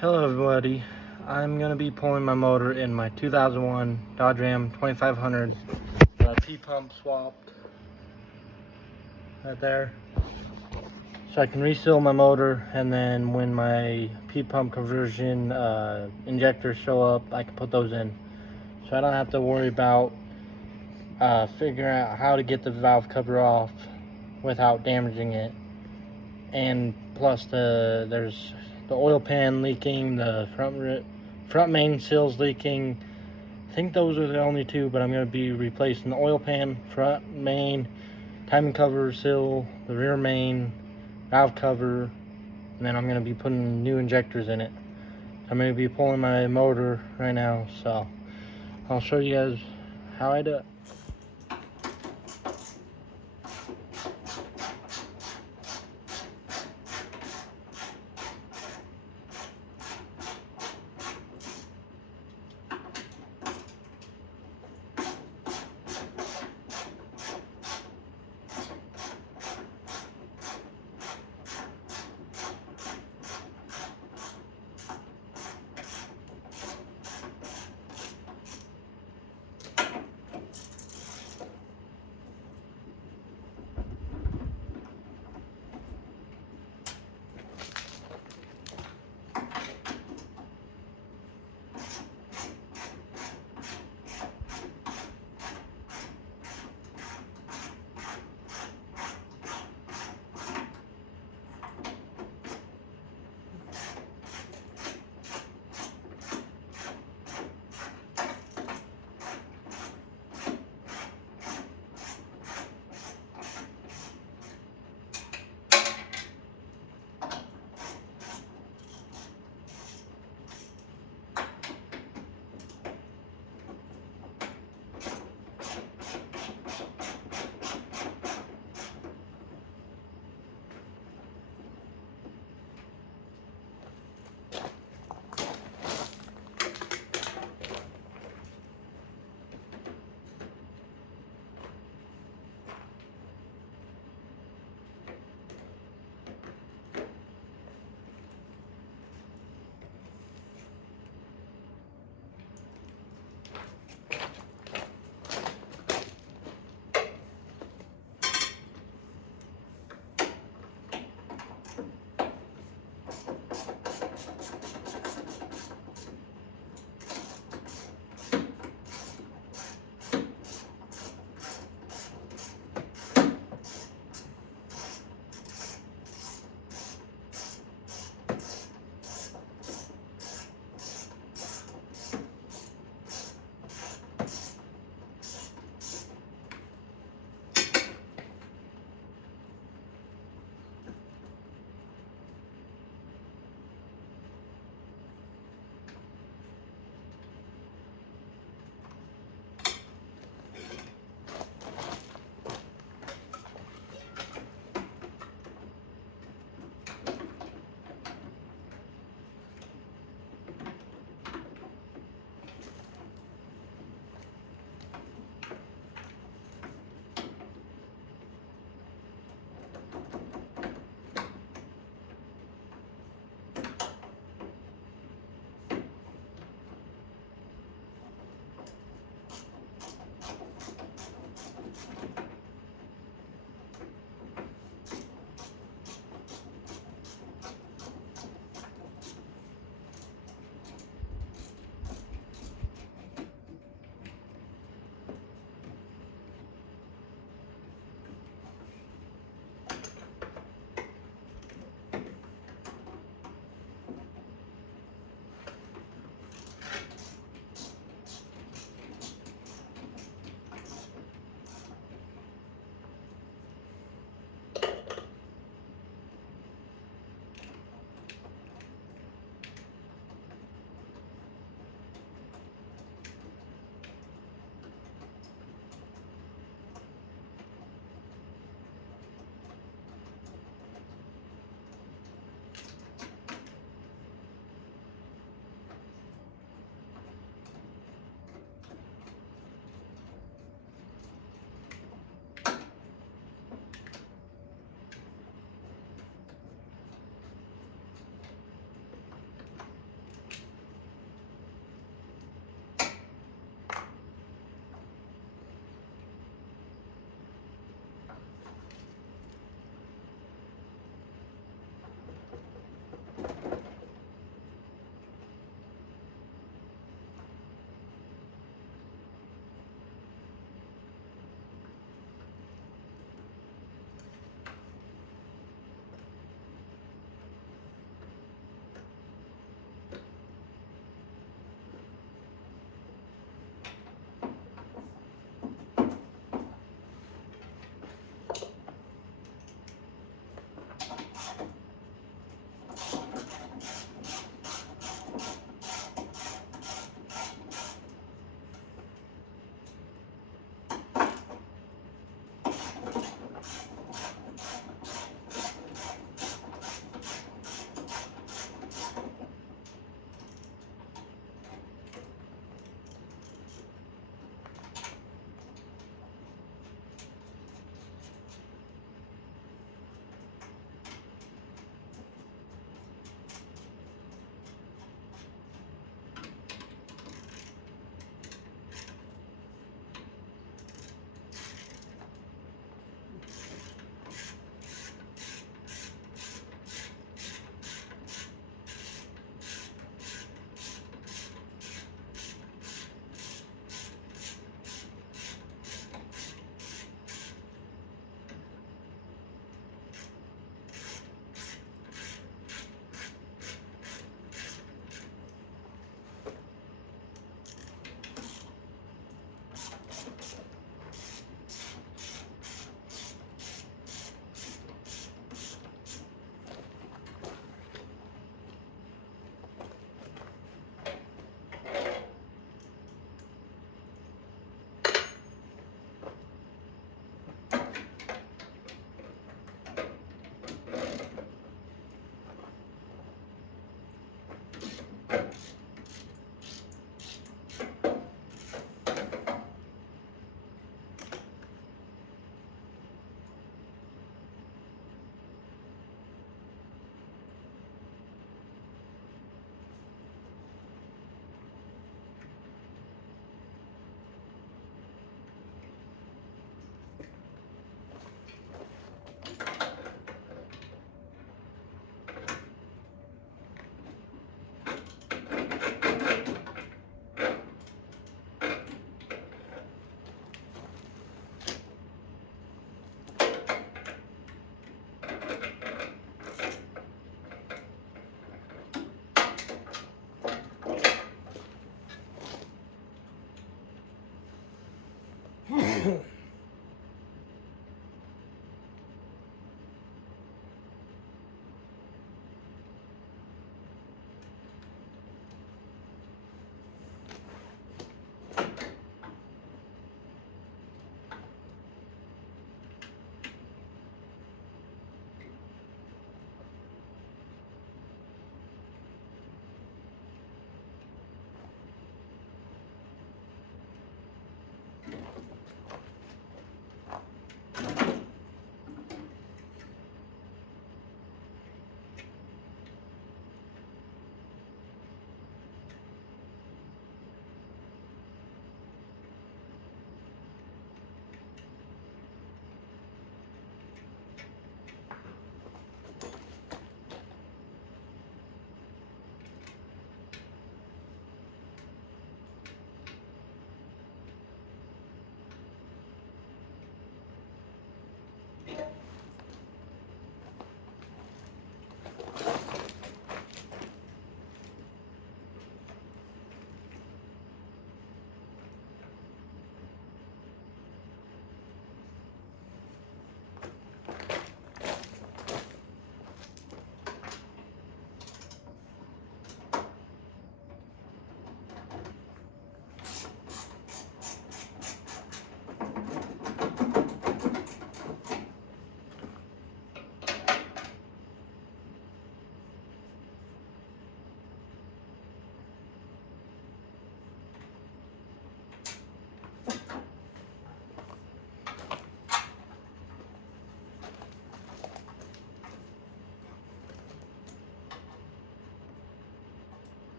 Hello everybody, I'm going to be pulling my motor in my 2001 Dodge Ram 2500 P-pump swapped right there. So I can reseal my motor, and then when my P-pump conversion injectors show up, I can put those in. So I don't have to worry about figuring out how to get the valve cover off without damaging it. And plus there's the oil pan leaking, the front main seals leaking. I think those are the only two, but I'm going to be replacing the oil pan, front main, timing cover seal, the rear main, valve cover, and then I'm going to be putting new injectors in it. I'm going to be pulling my motor right now, so I'll show you guys how I do it.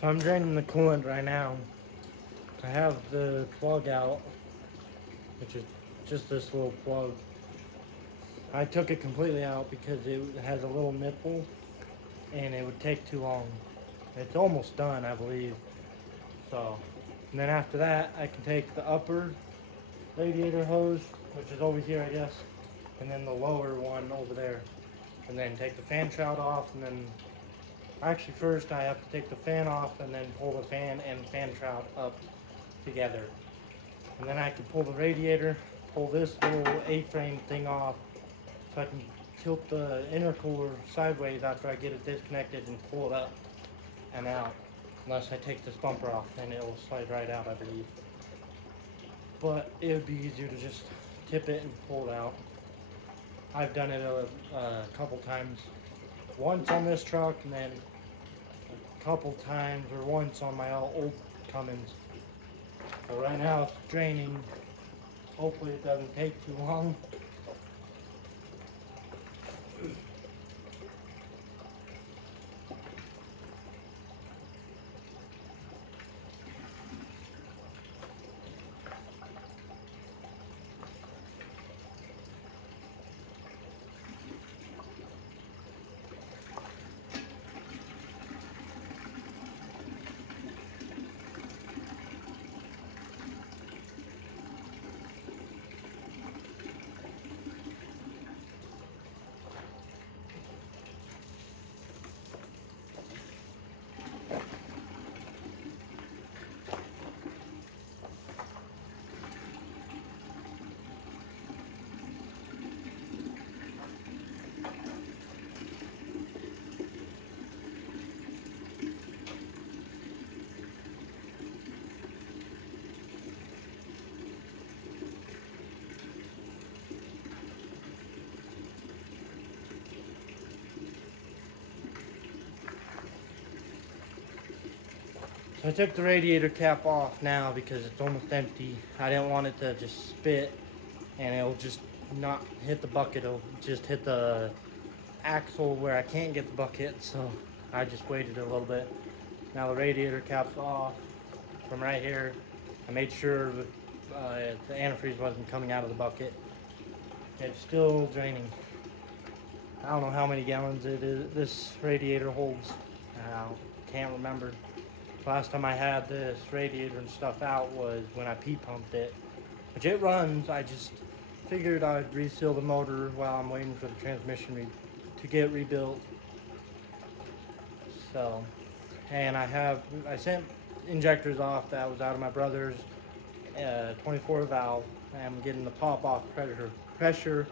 So I'm draining the coolant right now. I have the plug out, which is just this little plug. I took it completely out because it has a little nipple and it would take too long. It's almost done, I believe. So, and then after that, I can take the upper radiator hose, which is over here, I guess, and then the lower one over there, and then take the fan shroud off, and then actually first I have to take the fan off and then pull the fan and fan shroud up together, and then I can pull the radiator, pull this little A-frame thing off, so I can tilt the intercooler sideways after I get it disconnected and pull it up and out. Unless I take this bumper off, then it will slide right out, I believe. But it would be easier to just tip it and pull it out. I've done it a couple times. Once on this truck, and then a couple times, or once on my old Cummins. So right now it's draining. Hopefully it doesn't take too long. So I took the radiator cap off now because it's almost empty. I didn't want it to just spit and it'll just not hit the bucket. It'll just hit the axle where I can't get the bucket. So I just waited a little bit. Now the radiator cap's off from right here. I made sure that the antifreeze wasn't coming out of the bucket. It's still draining. I don't know how many gallons it is. This radiator holds. I can't remember. Last time I had this radiator and stuff out was when I pumped it, which it runs. I just figured I'd reseal the motor while I'm waiting for the transmission to get rebuilt. So, and I sent injectors off that was out of my brother's 24 valve. I'm getting the pop off pressure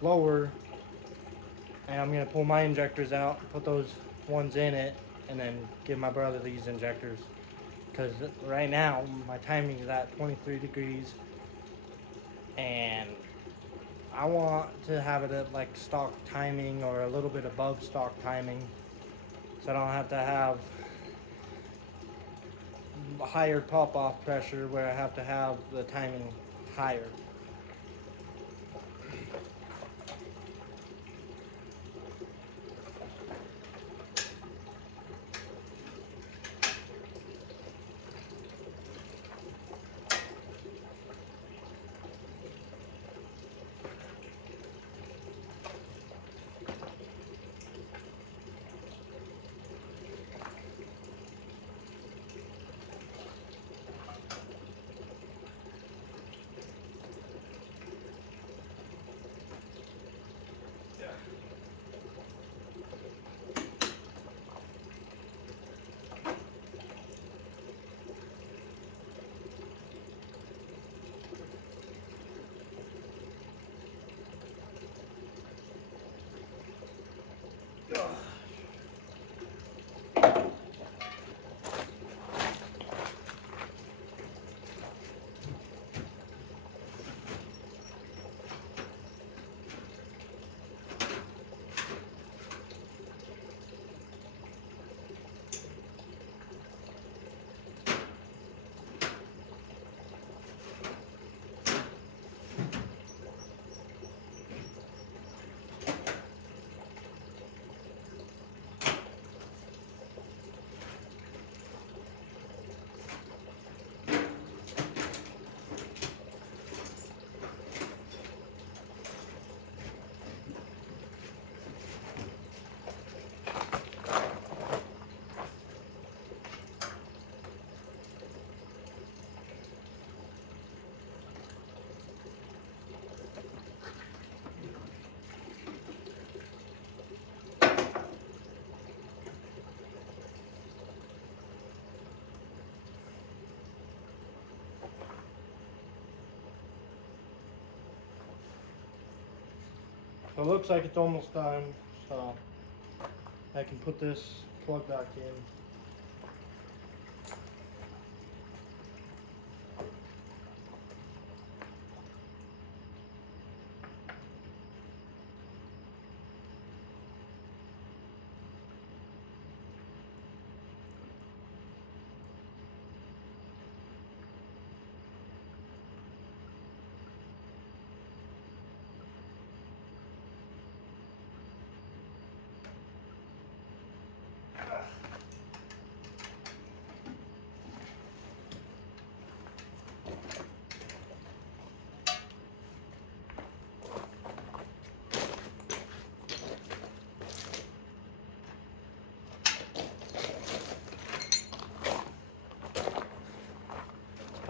lower, and I'm gonna pull my injectors out, put those ones in it, and then give my brother these injectors, because right now my timing is at 23 degrees and I want to have it at like stock timing or a little bit above stock timing, so I don't have to have higher pop off pressure where I have to have the timing higher. So it looks like it's almost done, so I can put this plug back in.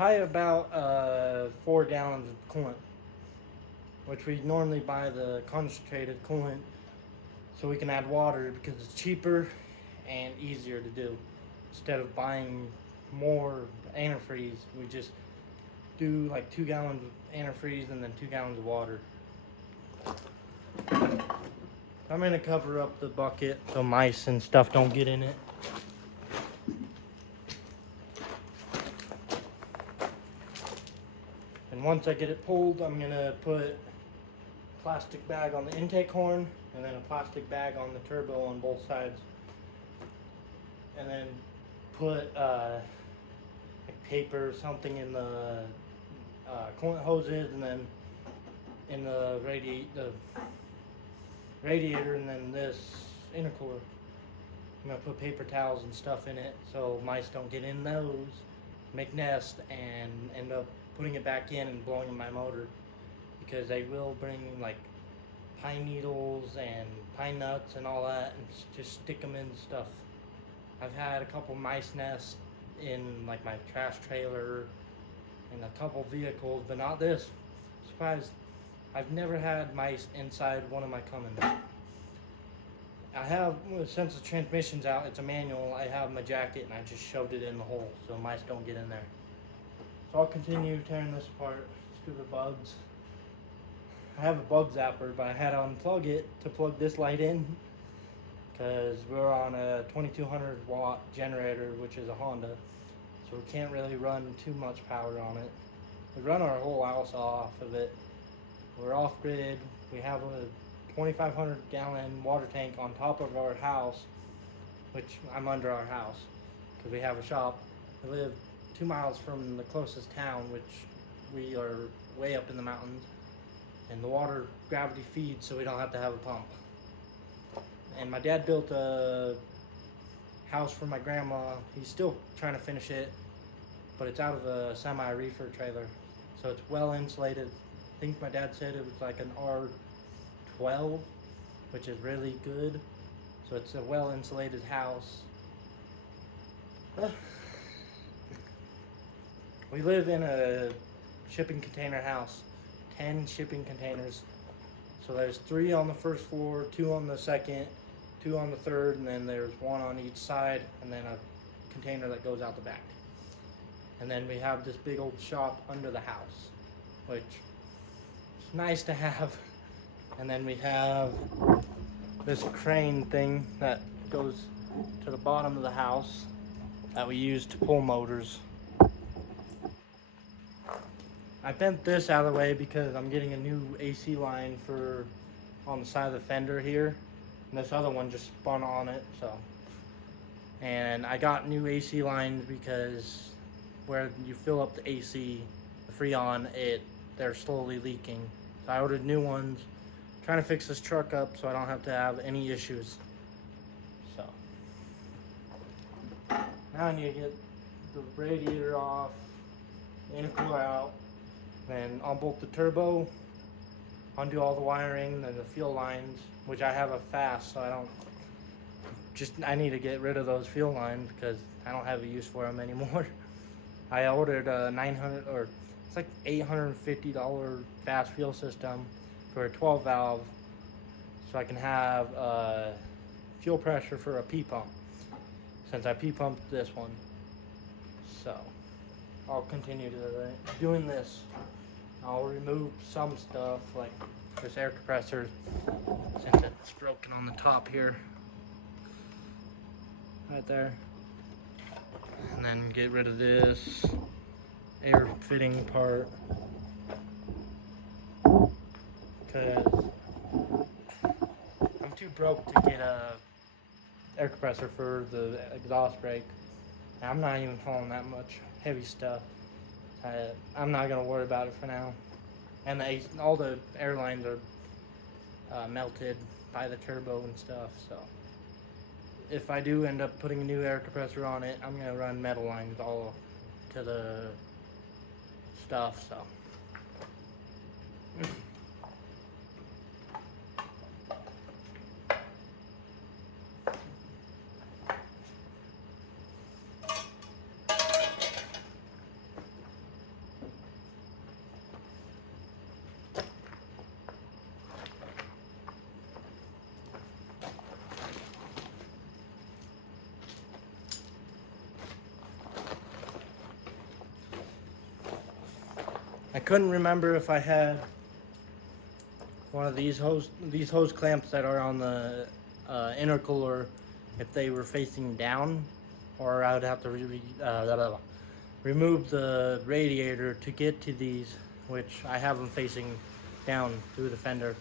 Probably about 4 gallons of coolant, which we normally buy the concentrated coolant so we can add water because it's cheaper and easier to do. Instead of buying more antifreeze, we just do like 2 gallons of antifreeze and then 2 gallons of water. I'm going to cover up the bucket so mice and stuff don't get in it. And once I get it pulled, I'm going to put a plastic bag on the intake horn and then a plastic bag on the turbo on both sides. And then put like paper or something in the coolant hoses, and then in the radiator, and then this intercooler. I'm going to put paper towels and stuff in it so mice don't get in those, make nests, and end up putting it back in and blowing my motor, because they will bring like pine needles and pine nuts and all that and just stick them in stuff. I've had a couple mice nests in like my trash trailer and a couple vehicles, but not this. Surprised I've never had mice inside one of my Cummins. I have, since the transmission's out, it's a manual, I have my jacket and I just shoved it in the hole so mice don't get in there. So I'll continue tearing this apart. Stupid bugs. I have a bug zapper, but I had to unplug it to plug this light in because we're on a 2200 watt generator, which is a Honda, so we can't really run too much power on it. We run our whole house off of it. We're off grid. We have a 2,500 gallon water tank on top of our house, which I'm under our house because we have a shop. We live 2 miles from the closest town, which we are way up in the mountains, and the water gravity feeds so we don't have to have a pump. And my dad built a house for my grandma. He's still trying to finish it, but it's out of a semi-reefer trailer, so it's well insulated. I think my dad said it was like an R12, which is really good. So it's a well insulated house. We live in a shipping container house, 10 shipping containers. So there's 3 on the first floor, 2 on the second, 2 on the third, and then there's 1 on each side, and then a container that goes out the back. And then we have this big old shop under the house, which is nice to have. And then we have this crane thing that goes to the bottom of the house that we use to pull motors. I bent this out of the way because I'm getting a new AC line for on the side of the fender here, and this other one just spun on it. So, and I got new AC lines because where you fill up the AC, the Freon, they're slowly leaking. So I ordered new ones, trying to fix this truck up so I don't have to have any issues. So now I need to get the radiator off, the intercooler out, then unbolt the turbo, undo all the wiring and the fuel lines, which I have a fast, so I need to get rid of those fuel lines because I don't have a use for them anymore. I ordered a it's like $850 fast fuel system for a 12 valve, so I can have fuel pressure for a P pump, since I P pumped this one. So I'll continue doing this. I'll remove some stuff like this air compressor since it's broken on the top here, right there, and then get rid of this air fitting part because I'm too broke to get a air compressor for the exhaust brake. I'm not even hauling that much heavy stuff. I'm not gonna worry about it for now. And all the air lines are melted by the turbo and stuff. So if I do end up putting a new air compressor on it, I'm gonna run metal lines all to the stuff. So. couldn't remember if I had one of these hose clamps that are on the intercooler, if they were facing down, or I would have to remove the radiator to get to these, which I have them facing down through the fender,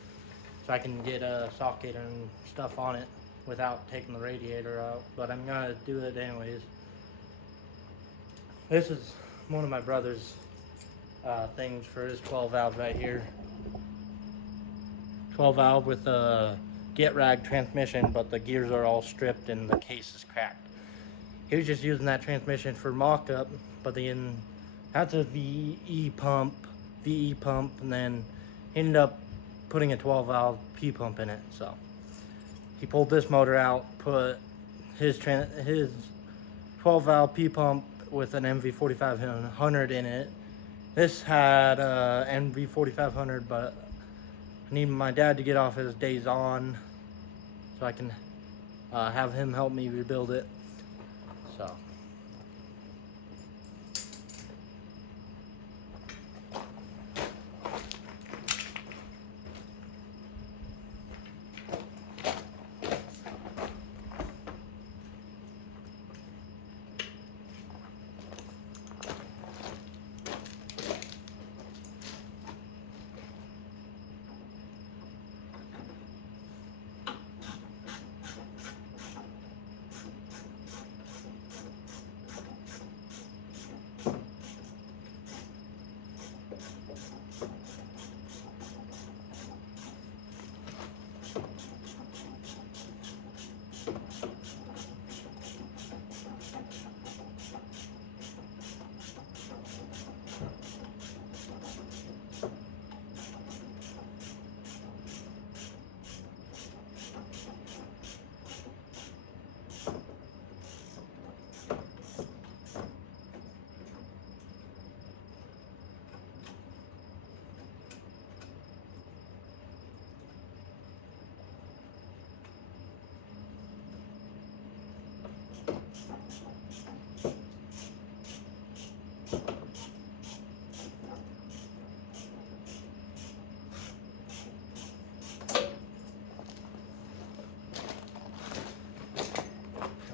so I can get a socket and stuff on it without taking the radiator out, but I'm gonna do it anyways. This is one of my brother's things for his 12 valve right here. 12 valve with a get rag transmission, but the gears are all stripped and the case is cracked. He was just using that transmission for mock-up, but then that's a VE pump, and then ended up putting a 12 valve P pump in it. So he pulled this motor out, put his 12 valve P pump with an MV4500 in it. This had a MV4500, but I need my dad to get off his days on so I can have him help me rebuild it. So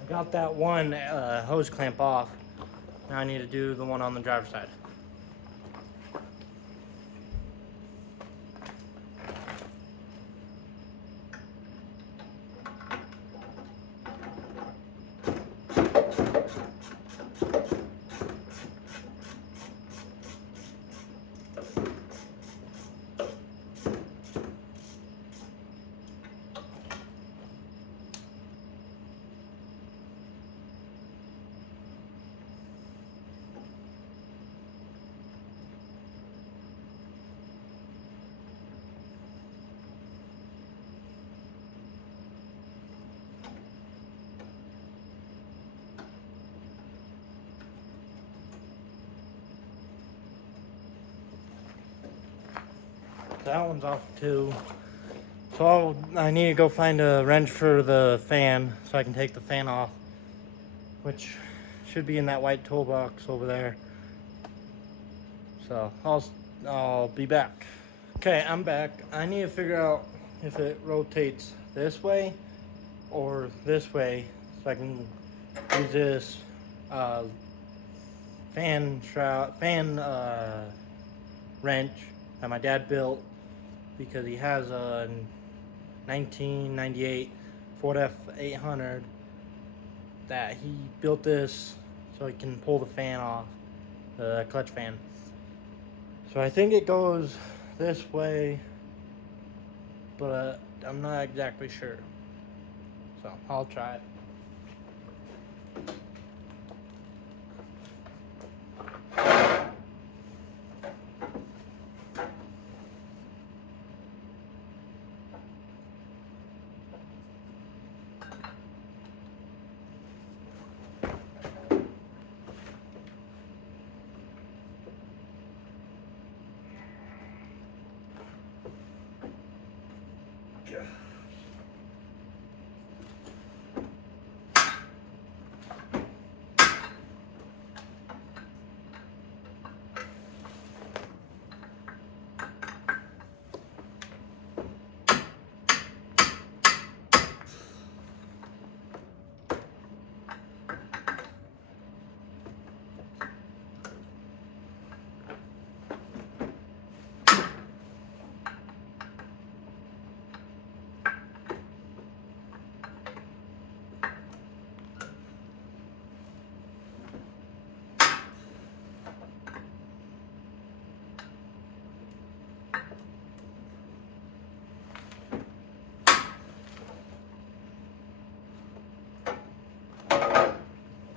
got that one hose clamp off. Now I need to do the one on the driver's side. That one's off too. So I need to go find a wrench for the fan so I can take the fan off, which should be in that white toolbox over there. So I'll be back. Okay, I'm back. I need to figure out if it rotates this way or this way so I can use this fan wrench that my dad built, because he has a 1998 Ford F800 that he built this so he can pull the fan off, the clutch fan. So I think it goes this way, but I'm not exactly sure. So I'll try it.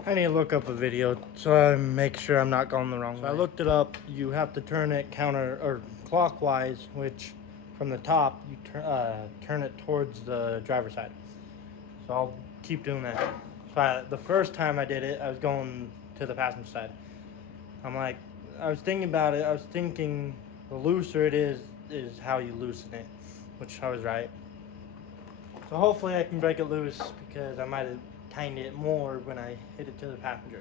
I need to look up a video so I make sure I'm not going the wrong way. I looked it up. You have to turn it counter or clockwise, which from the top you turn it towards the driver's side. So I'll keep doing that. So the first time I did it, I was going to the passenger side. I was thinking about it. I was thinking the looser it is how you loosen it, which I was right. So hopefully I can break it loose because I might have tightened it more when I hit it to the passenger.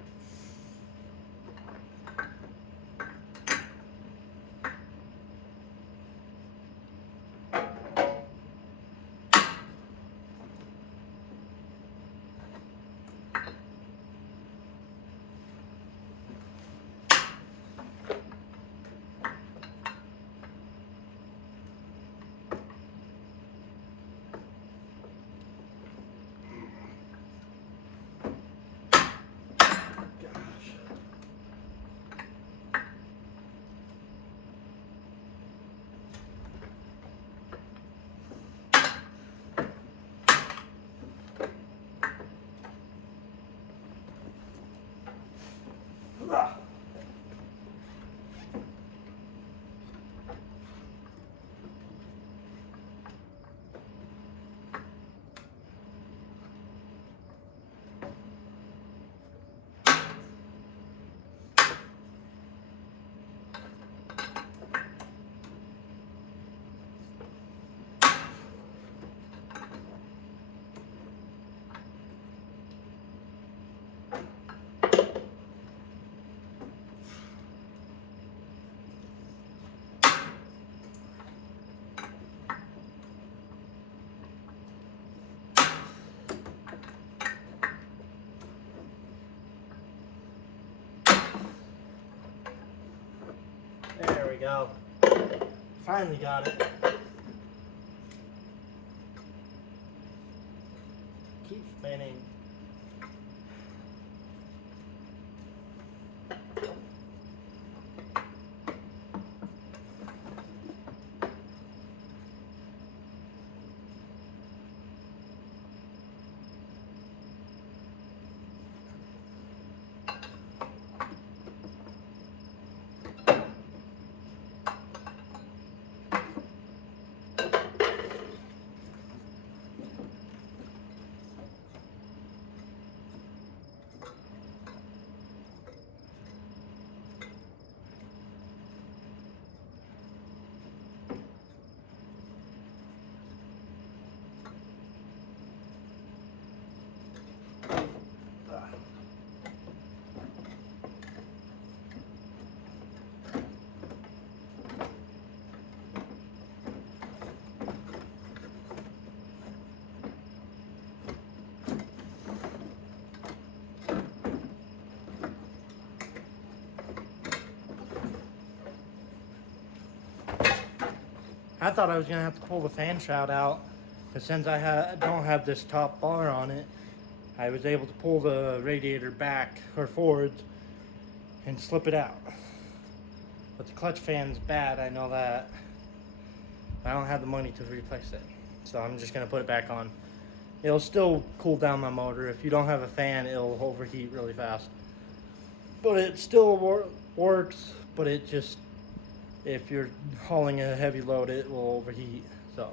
There we go. Finally got it. Keep spinning. I thought I was gonna have to pull the fan shroud out, but since I don't have this top bar on it, I was able to pull the radiator back or forwards and slip it out. But the clutch fan's bad, I know that. I don't have the money to replace it, so I'm just gonna put it back on. It'll still cool down my motor. If you don't have a fan, it'll overheat really fast. But it still works, but it just, if you're hauling a heavy load, it will overheat. So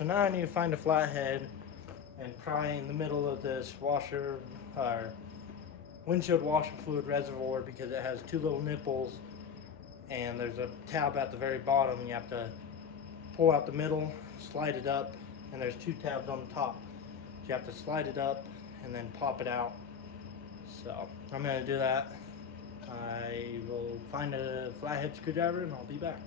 now I need to find a flathead and pry in the middle of this washer or windshield washer fluid reservoir, because it has two little nipples and there's a tab at the very bottom. You have to pull out the middle, slide it up, and there's two tabs on the top. You have to slide it up and then pop it out. So I'm gonna do that. I will find a flathead screwdriver and I'll be back.